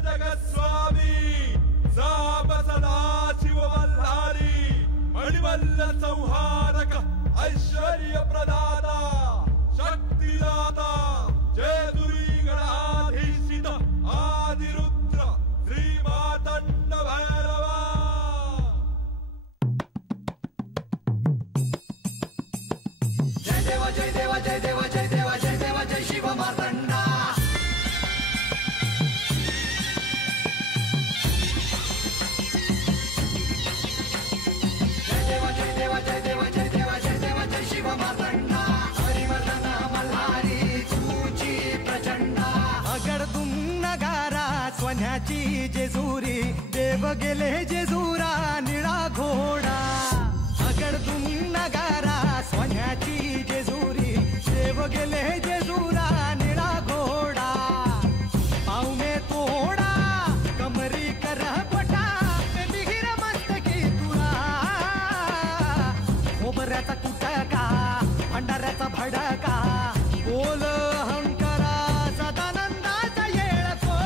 जगस्वामी साप सदा शिव वल्हारी मणिवल्ल संहारक ऐश्वर्य प्रदाता शक्तिदाता जयदुरी गणाधीशित आदिरुद्र श्री मातंड भैरवा। जय देवा जय देवा जय देवा जय देवा जय देवा जय शिव मातंडा। जेजुरी देव गेले जेजुरा निळा घोडा अगडतून नगारा सोन्याची जेजुरी देव गेले जेजुरा निळा घोडा पावमे तोडा कमरी कर पटा बिहिर मस्तकी तुरा खोबऱ्याचा कुटका भंडाऱ्याचा भडका बोल अहंकारा सदानंदाचा येळको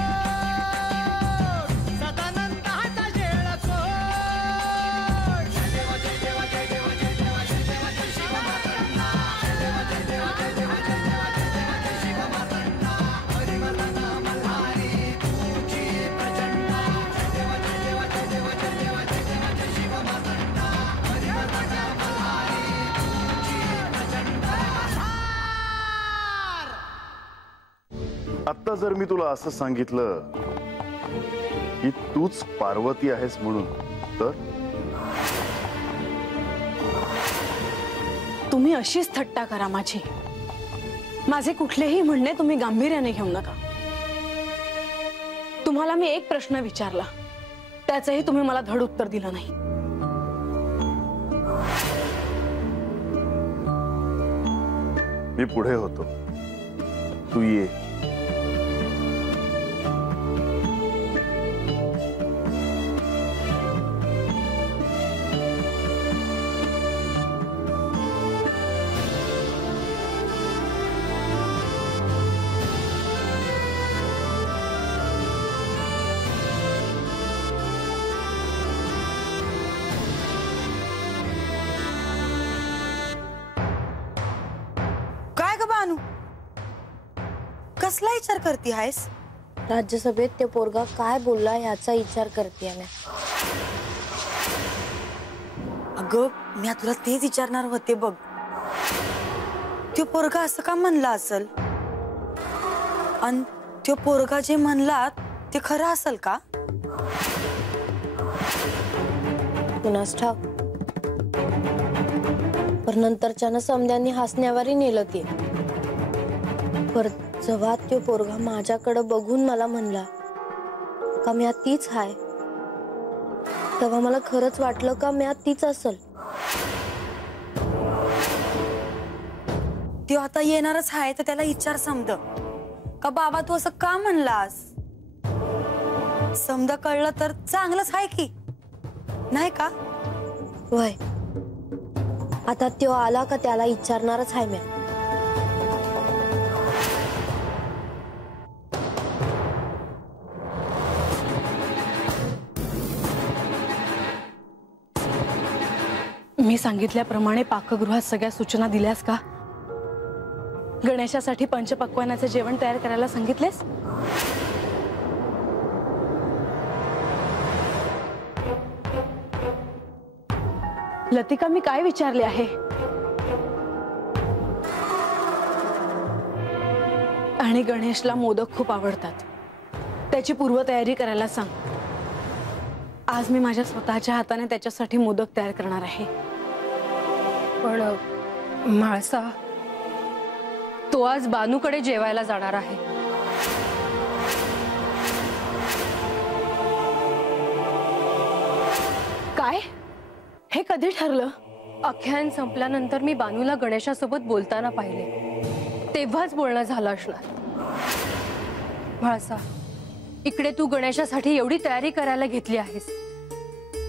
आता जर मी तुला असं सांगितलं की तूच पार्वती आहेस म्हणून तर तुम्ही अशीच थट्टा करा माझी। माझे कुठलेही म्हणणे तुम्ही गांभीर्याने घेऊ नका। तुम्हाला मी एक प्रश्न विचारला त्याचंही तुम्ही मला धड उत्तर दिलं नाही। मी पुढे होतो तू ये। कसला विचार करती आहेस? राज्यसभेत ते पोरगा काय बोलला याचा विचार करते मी। अगं मी तुला तेच विचारणार होते बघ। तो पोरगा असं का म्हणला असेल आणि तो पोरगा जे म्हणला ते खरं असेल का? कुणास ठाऊक, पण नंतरच्यानं समद्यांनी हसण्यावारी नेलं ते। पर जेव्हा तो पोरगा माझ्याकडे बघून मला म्हणला का मी तीच आहे तेव्हा मला खरंच वाटलं का मी तीच असेल। तो आता येणारच आहे तर त्याला विचार समद का बाबा तू असं का म्हणलास? समद कळलं तर चांगलंच आहे की नाही का? वय आता तो आला का त्याला विचारणारच आहे मी। मी सांगितल्याप्रमाणे पाकगृहात सगळ्या सूचना दिल्यास का? गणेशासाठी पंचपक्वान्नाचे जेवण तयार करायला सांगितलेस? लतिका मी काय विचारले आहे? आणि गणेशला मोदक खूप आवडतात, त्याची पूर्वतयारी करायला सांग। आज मी माझ्या स्वतःच्या हाताने त्याच्यासाठी मोदक तयार करणार आहे। पण म्हाळसा, तो आज बानूकडे जेवायला जाणार आहे। काय? हे कधी ठरलं? आख्यान संपल्यानंतर मी बानूला गणेशासोबत बोलताना पाहिले, तेव्हाच बोलणं झालं असणार। म्हाळसा, इकडे तू गणेशासाठी एवढी तयारी करायला घेतली आहेस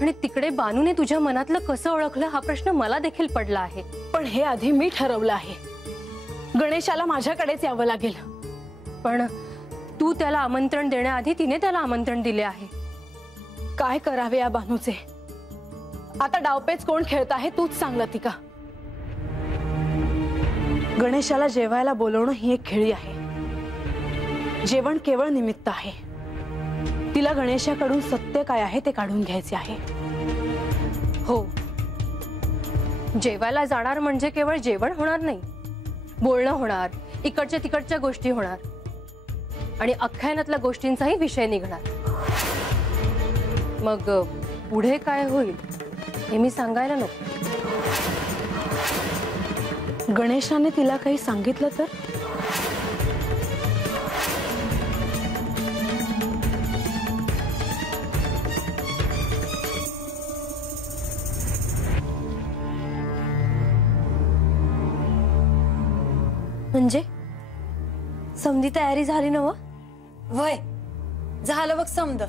आणि तिकडे बानूने तुझ्या मनातलं कसं ओळखलं हा प्रश्न मला देखील पडला आहे। पण हे आधी मी ठरवलं आहे, गणेशाला माझ्याकडेच यावं लागेल। पण तू त्याला आमंत्रण देण्याआधी तिने त्याला आमंत्रण दिले आहे. काय करावे या बानूचे? आता डावपेच कोण खेळत आहे तूच सांग लतिका. गणेशाला जेवायला बोलवणं ही एक खेळी आहे. जेवण केवळ निमित्त आहे. तिला गणेशाकडून सत्य काय आहे ते काढून घ्यायचे आहे. हो, जेवायला जाणार म्हणजे केवळ जेवण होणार नाही, बोलणं होणार, इकडच्या तिकडच्या गोष्टी होणार आणि अख्यानातल्या गोष्टींचाही विषय निघणार. मग पुढे काय होईल हे मी सांगायला नको. गणेशाने तिला काही सांगितलं तर? म्हणजे समधी तयारी झाली ना? वय झालं बघ समद.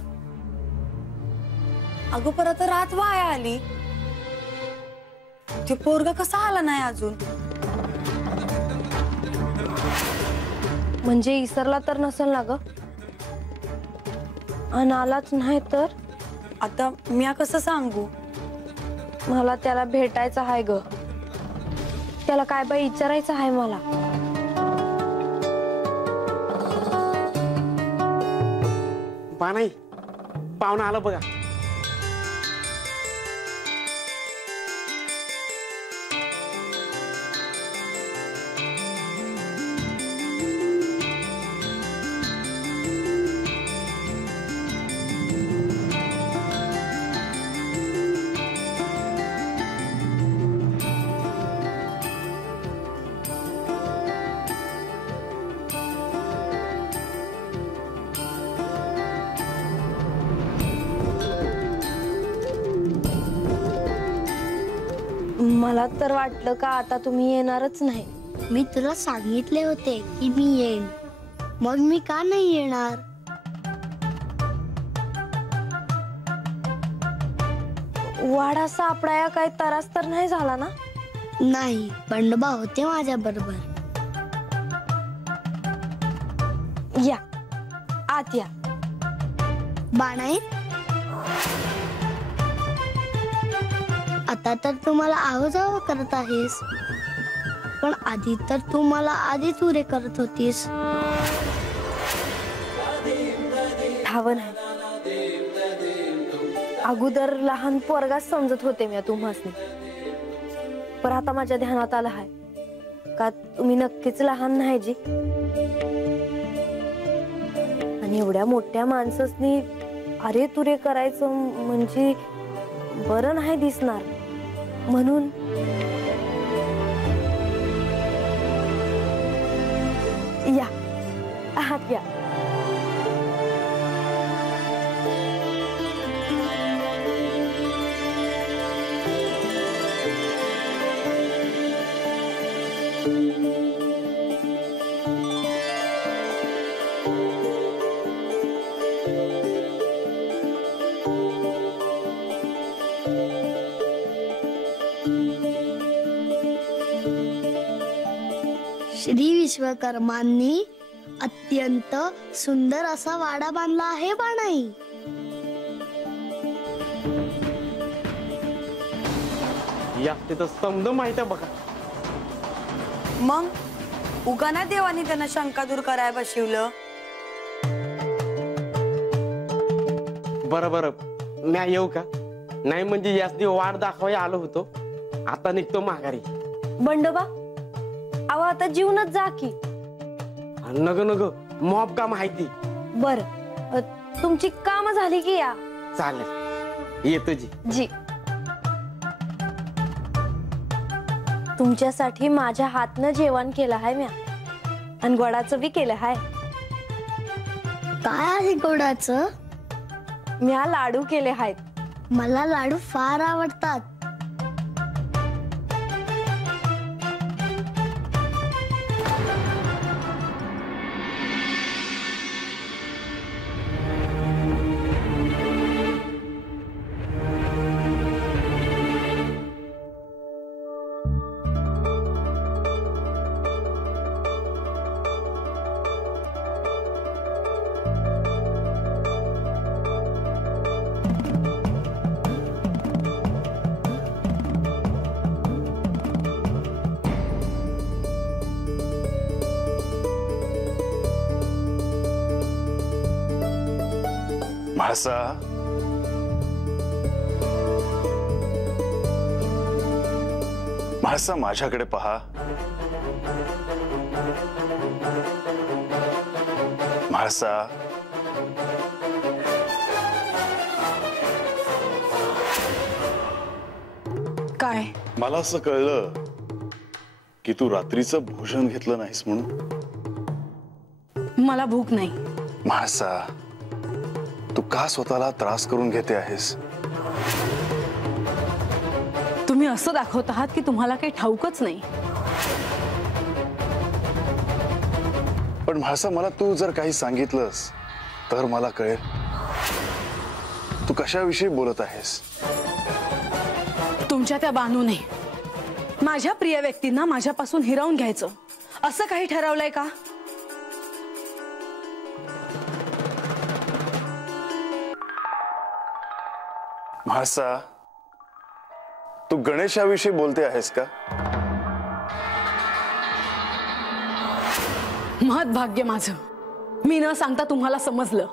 अगं परत रात वाया आली. ते पोरगा कसा आला नाही अजून? म्हणजे इसरला तर नसेल ना ग? आणि आलाच नाही तर? आता मी कसं सांगू? मला त्याला भेटायचं आहे ग. त्याला काय बाई विचारायचं आहे मला. नाही पाहुणा आलं बघा. मला तर वाटलं का आता तुम्ही येणारच नाही. मी तुला सांगितले होते की मी येईन, मग मी का नाही येणार? वाडा सापडाया काय त्रास तर नाही झाला ना? नाही, बंडोबा होते माझ्या बरोबर. या आत या. बाणाई, आता तर तुम्हाला आवाजावा करत आहेस, पण आधी तर तू मला आधीच उरे करत होतीस. ठाव नाही. अगोदर लहान पोरगाच समजत होते मी तुम्हासनी, पण आता माझ्या ध्यानात आलं आहे का तुम्ही नक्कीच लहान नाही जी. आणि एवढ्या मोठ्या माणसासनी अरे तुरे करायचं म्हणजे बरं नाही दिसणार, म्हणून या आहात या. श्री विश्वकर्मांनी अत्यंत सुंदर असा वाडा बांधला आहे बाणाई. या तिथं समज माहिती आहे बघा. मग उगाना देवानी त्यांना शंका दूर करायला बसवलं. बरं बरं, मी येऊ का? नाही म्हणजे यासनी वाट दाखवायला आलो होतो, आता निघतो माघारी. बंडोबा अहो आता जीवनच जा की. नग नग मॉब का माहिती. बर तुमची काम झाली की या. चालेल येतो जी. जी तुमच्यासाठी माझ्या हातनं जेवण केलं आहे म्या, आणि गोडाचं बी केलं आहे. काय आहे गोडाचं? म्या लाडू केले आहेत. मला लाडू फार आवडतात. म्हाळसा, म्हाळसा माझ्याकडे पहा. म्हाळसा, काय? मला असं कळलं की तू रात्रीचं भोजन घेतलं नाहीस म्हणून. मला भूक नाही. म्हाळसा, तू का स्वतःला त्रास करून घेते आहेस? तुम्ही असं दाखवत आहात की तुम्हाला काही ठाऊकच नाही. पण म्हाळसा, मला तू जर काही सांगितलंस तर मला कळेल. तू कशाविषयी बोलत आहेस? तुमच्या त्या बानूने माझ्या प्रिय व्यक्तींना माझ्यापासून हिरावून घ्यायचं असं काही ठरवलंय का? म्हाळसा, तू गणेशाविषयी बोलते आहेस का? महत्भाग्य माझं, मी न सांगता तुम्हाला समजलं.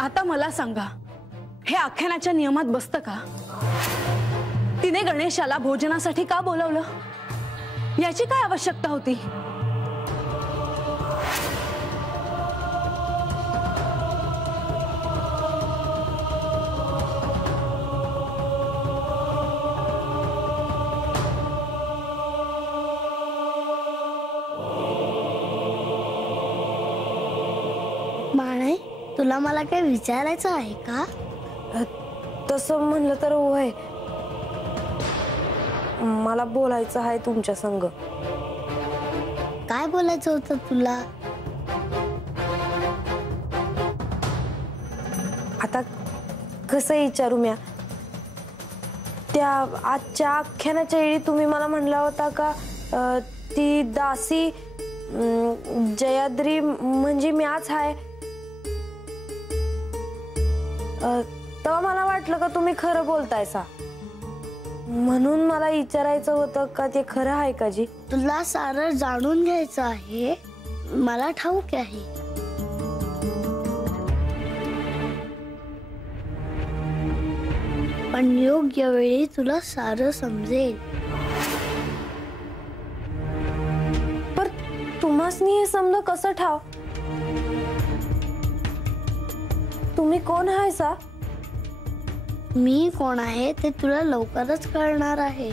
आता मला सांगा, हे आख्यानाच्या नियमात बसतं का? तिने गणेशाला भोजनासाठी का बोलवलं? याची काय आवश्यकता होती? माणे, तुला मला काही विचारायचं आहे का? तसं म्हणलं तर होय, मला बोलायचं आहे तुमच्या संग. काय बोलायचं होतं तुला? आता कसं विचारू म्या? त्या आजच्या आख्यानाच्या वेळी तुम्ही मला म्हणला होता का ती दासी जयाद्री म्हणजे म्याच आहे. तेव्हा मला वाटलं का तुम्ही खरं बोलतायसा, म्हणून मला विचारायचं होतं का ते खरं आहे का जी? तुला सारं जाणून घ्यायचं आहे, मला ठाऊक आहे. पण योग्य वेळी तुला सारं समजेल. पर तुम्हासनी हे समज कसं ठाव? तुम्ही कोण आहे सा? मी कोण आहे ते तुला लवकरच कळणार आहे.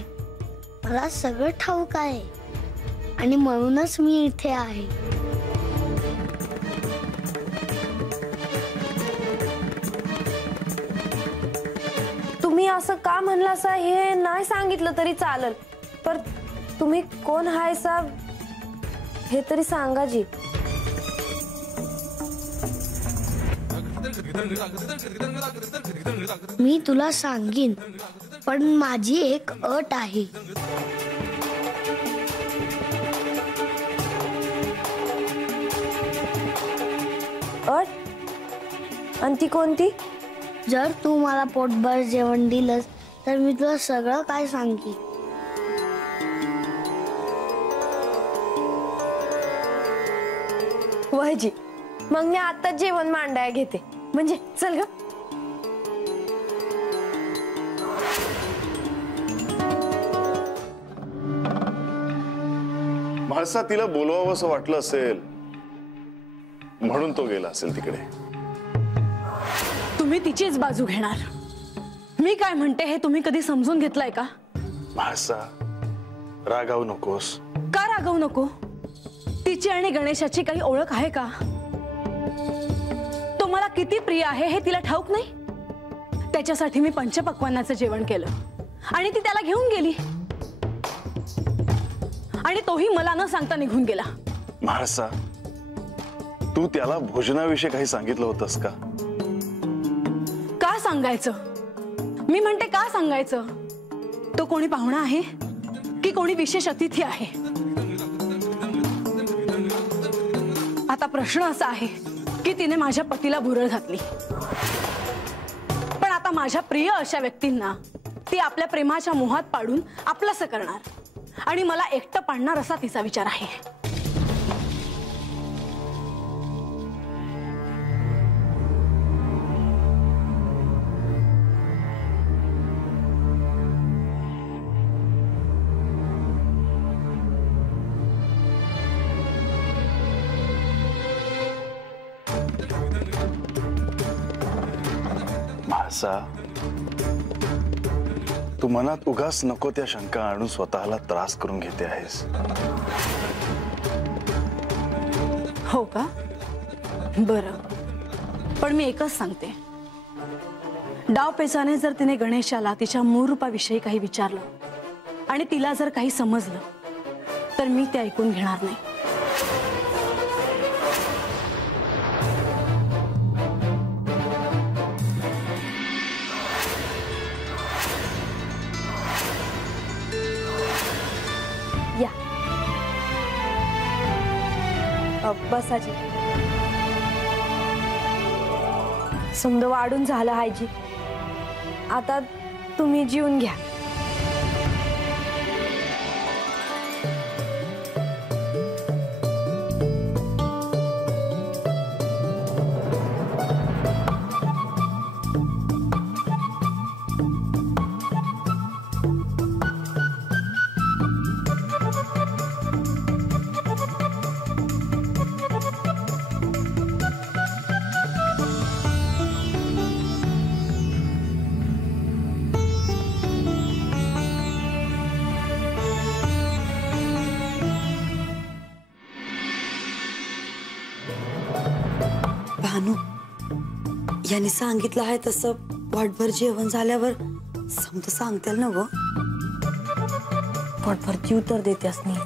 मला सगळं ठाऊक आहे आणि म्हणूनच मी इथे आहे. तुम्ही असं का म्हणलासा हे नाही सांगितलं तरी चालेल, पर तुम्ही कोण आहे सा हे तरी सांगा जी. मी तुला सांगीन, पण माझी एक अट आहे. अट? आणि ती कोणती? जर तू मला पोटभर जेवण दिलंस तर मी तुला सगळं काय सांगेन. वय जी, मग मी आता जेवण मांडाया घेते. म्हणजे चल ग. म्हाळसा, तिला बोलवावं असं वाटलं असेल म्हणून तो गेला असेल तिकडे. तुम्ही तिचीच बाजू घेणार. मी काय म्हणते हे तुम्ही कधी समजून घेतलंय का? म्हाळसा, रागावू नकोस. का रागवू नको? तिची आणि गणेशाची काही ओळख आहे का? तो मला किती प्रिय आहे हे तिला ठाऊक नाही? त्याच्यासाठी मी पंचपक्वान्नाचं जेवण केलं आणि ती त्याला घेऊन गेली आणि तोही मला न सांगता निघून गेला. म्हाळसा, तू त्याला भोजनाविषयी काही सांगितलं होतंस का? का सांगायचं? मी म्हणते का सांगायचं? तो कोणी पाहुणा आहे की कोणी विशेष अतिथी आहे? आता प्रश्न असा आहे की तिने माझ्या पतीला भुरळ घातली, पण आता माझ्या प्रिय अशा व्यक्तींना ती आपल्या प्रेमाच्या मोहात पाडून आपलंसं करणार आणि मला एकटं पाडणार असा तिचा विचार आहे. म्हाळसा, तू मनात उगाच नको त्या शंका आणून स्वतःला त्रास करून घेते आहेस. हो का? बरं, पण मी एकच सांगते, डाव पेचाने जर तिने गणेशाला तिच्या मूळ रूपाविषयी काही विचारलं आणि तिला जर काही समजलं तर मी ते ऐकून घेणार नाही. या बसाजी. समजा वाढून झालं आजी, आता तुम्ही जीवन घ्या. भानू, यांनी सांगितलं आहे तसं पोटभर जेवण झाल्यावर समजा सांगतील ना ग. पोटभर जीव तर देतेस नाही.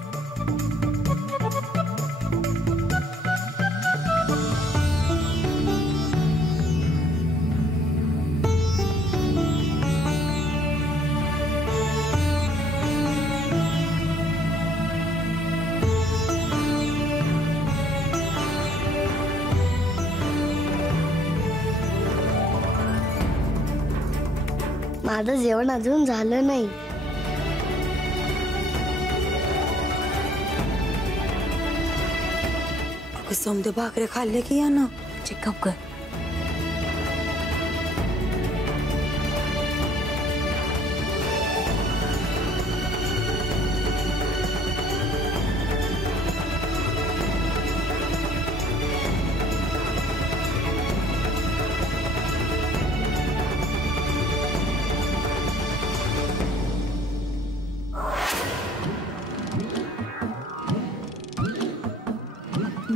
माझं जेवण अजून झालं नाही. अगं समजा भाकऱ्या खाल्ल्या की या ना. चिकअप कर.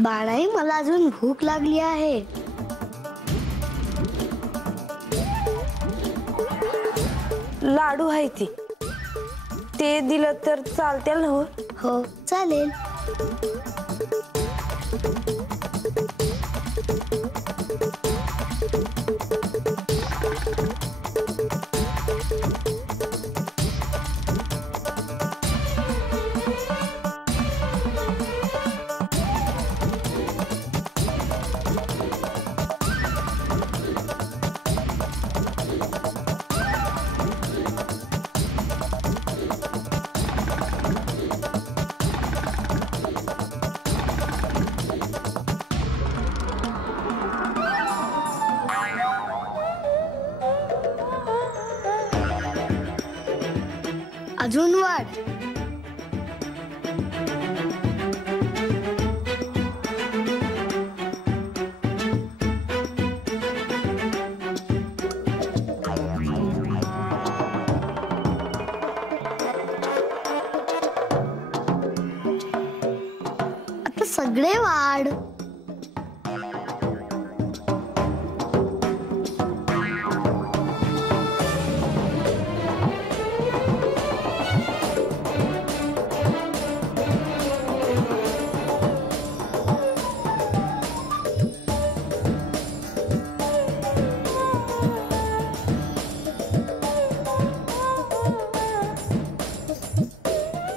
बाळाई, मला अजून भूक लागली आहे. लाडू आहे ती, ते दिलं तर चालतील ना? हो चालेल. अजून वाढ. आता सगळे वाढ.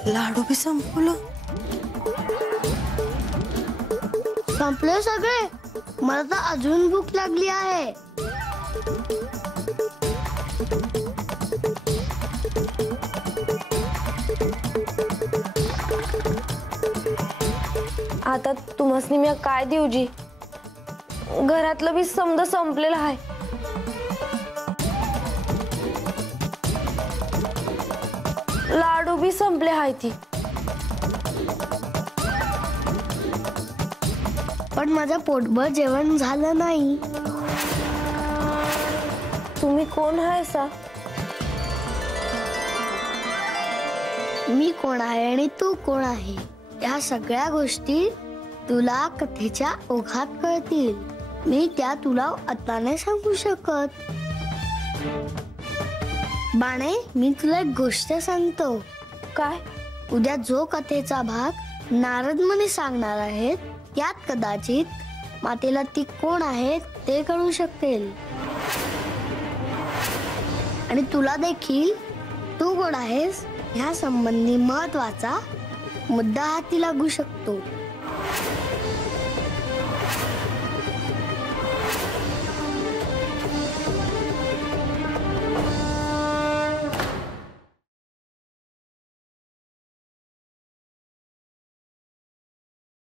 लाडू भी संपलं. संपले सगळे. मला तर अजून भूक लागली आहे. आता तुम्हासनी मी काय देऊ जी? घरातलं बी समजा संपलेलं आहे. लाडू बी संपले आहे ती. पण माझं पोटभर जेवण झालं नाही. तुम्ही कोण आहेसा? मी कोण आहे आणि तू कोण आहे या सगळ्या गोष्टी तुला कथेच्या ओघात कळतील. मी त्या तुला आता नाही सांगू शकत. बाणे, मी तुला एक गोष्ट सांगतो. काय? उद्या जो कथेचा भाग नारद मुनी सांगणार आहेत त्यात कदाचित मातेला ती कोण आहेत ते कळू शकेल. आणि तुला देखील तू कोण आहेस ह्या संबंधी महत्वाचा मुद्दा हाती लागू शकतो.